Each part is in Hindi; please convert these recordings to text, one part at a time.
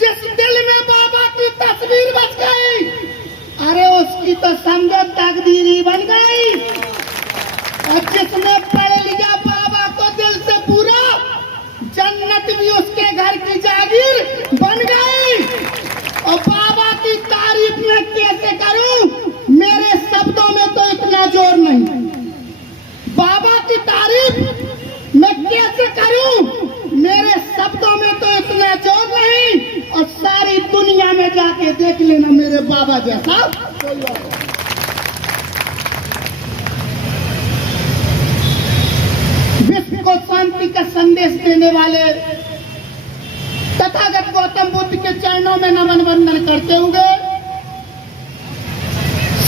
जिस दिल में बाबा की तस्वीर बस गई, अरे उसकी तो समझो तकदीर ही बन गई। और जिसने पढ़ लिया बाबा को दिल से पूरा, जन्नत भी उसके घर की जागीर बन गई। और बाबा की तारीफ में कैसे करूं, मेरे शब्दों में तो इतना जोर नहीं। बाबा की तारीफ मैं कैसे करूं, मेरे शब्दों में तो इतना जोर नहीं। और सारी दुनिया में जाके देख लेना मेरे बाबा जैसा। विश्व को शांति का संदेश देने वाले तथागत गौतम बुद्ध के चरणों में नमन वंदन करते हुए,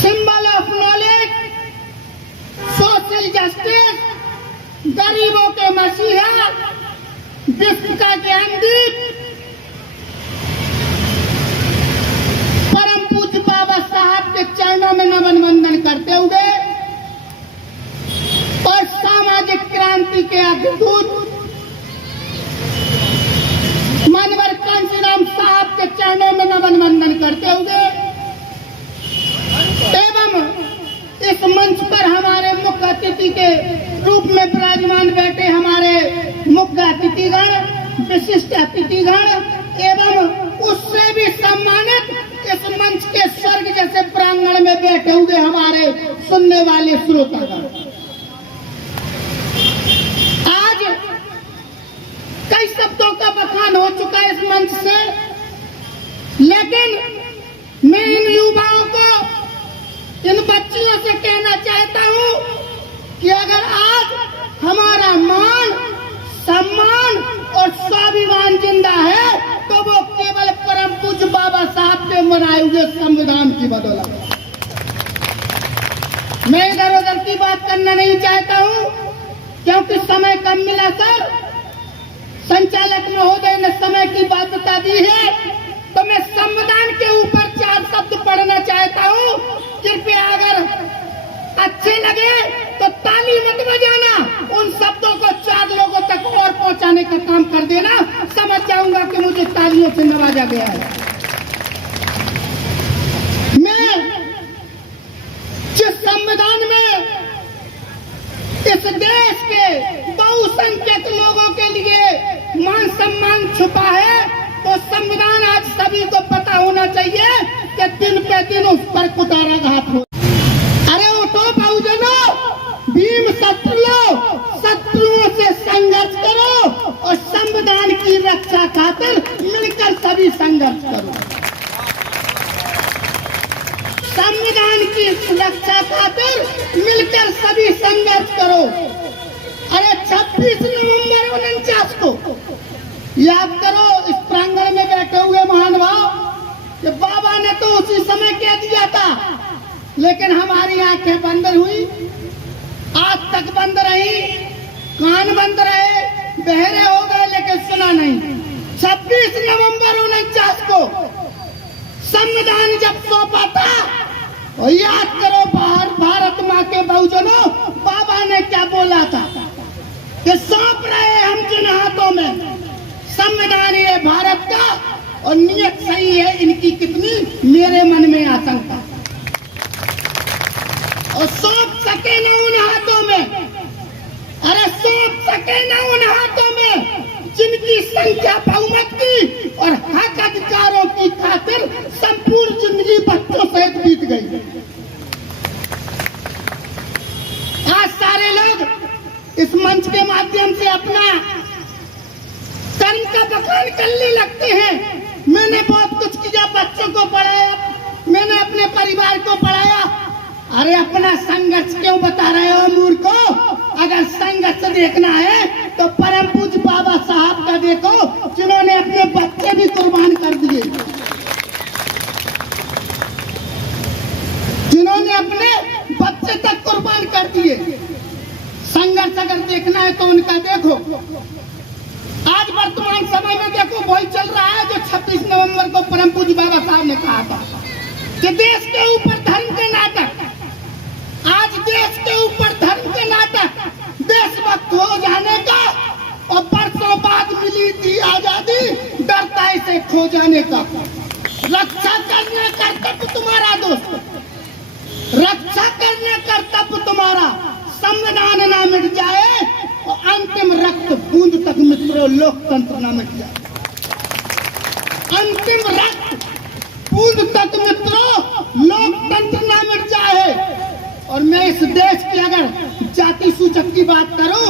symbol of knowledge, social justice, गरीबों के मसीहा, विश्व का ज्ञानदीप, परम पूज्य बाबा साहब के चरणों में नमन वंदन करते हुए और सामाजिक क्रांति के अग्रदूत मानवर कांशीराम साहब के चरणों में नमन वंदन करते हुए एवं इस मंच पर हमारे मुख्य अतिथि के रूप में विराजमान बैठे हमारे मुख्य अतिथिगण, विशिष्ट अतिथिगण एवं उससे भी सम्मानित इस मंच के स्वर्ग जैसे प्रांगण में बैठे हुए हमारे सुनने वाले श्रोतागण, आज कई शब्दों का बखान हो चुका है इस मंच से, लेकिन मैं इन युवाओं को, इन बच्चियों से कहना चाहता हूं कि अगर आज हमारा मान, सम्मान और स्वाभिमान जिंदा है तो वो केवल परम पूज्य बाबा साहब के बनाए हुए संविधान की बदौलत। मैं इधर उधर की बात करना नहीं चाहता हूं क्योंकि समय कम मिला सर। संचालक महोदय ने समय की बाध्यता दी है तो मैं संविधान के ऊपर 4 शब्द पढ़ना चाहता हूं। कृपया अगर अच्छे लगे तो ताली मत बजाना, उन शब्दों को 4 लोगों तक और पहुंचाने का काम कर देना। समझ जाऊंगा कि मुझे तालियों से नवाजा गया है। मैं जिस संविधान में इस देश के बहुसंख्यक लोगों के लिए मान सम्मान छुपा है, तो संविधान आज सभी को पता होना चाहिए कि दिन पे दिन उस पर कुठाराघात हो। अरे उठो बहुजनों, भीम शत्रुओं से संघर्ष करो और संविधान की रक्षा खातिर मिलकर सभी संघर्ष करो। संविधान की रक्षा खातिर मिलकर सभी संघर्ष करो। अरे 26 नवंबर 49 को याद करो, इस प्रांगण में बैठे हुए महानुभाव, कि बाबा ने तो उसी समय कह दिया था, लेकिन हमारी आंखें बंद हुई, आज तक बंद रही, कान बंद रहे, बहरे हो गए, लेकिन सुना नहीं। 26 नवंबर 49 को संविधान जब सौंपा था, और याद करो भारत माँ के बहुजनों, बाबा ने क्या बोला था कि सौंप रहे हम जिन हाथों में संविधान ये भारत का, और नियत सही है इनकी कितनी मेरे मन में आशंका। और सौंप सके न उन हाथों में, अरे सौंप सके न उन हाथों में जिनकी संख्या बहुमत की और हक अधिकारों की खातिर संपूर्ण जिंदगी बच्चों सहित बीत गई। आज सारे लोग इस मंच के माध्यम से अपना कर्म का बखान करने लगते हैं। मैंने बहुत कुछ किया, बच्चों को पढ़ाया, मैंने अपने परिवार को पढ़ाया। अरे अपना संघर्ष क्यों बता रहे हो मूर्खो? अगर संघर्ष देखना है तो परम पूज्य बाबा साहब का देखो, जिन्होंने अपने बच्चे भी कुर्बान कर दिए, जिन्होंने अपने बच्चे तक कुर्बान कर दिए। संघर्ष अगर देखना है तो उनका देखो। आज वर्तमान समय में देखो वही चल रहा है जो 26 नवंबर को परम पूज्य बाबा साहब ने कहा था कि देश के ऊपर धर्म के नाटक, आज देश के ऊपर धर्म के नाटक, देशभक्त हो जाने का, और बरसों बाद मिली थी आजादी, डरता इस से खो जाने का। रक्षा करना कर्तव्य तुम्हारा दोस्तों, रक्षा करना कर्तव्य तुम्हारा। संविधान ना मिट जाए तो अंतिम रक्त बूंद तक मित्रों लोकतंत्र ना मिट जाए। अंतिम रक्त बूंद तक मित्रों लोकतंत्र ना मिट जाए। और मैं इस देश की अगर जाति सूचक की बात करूं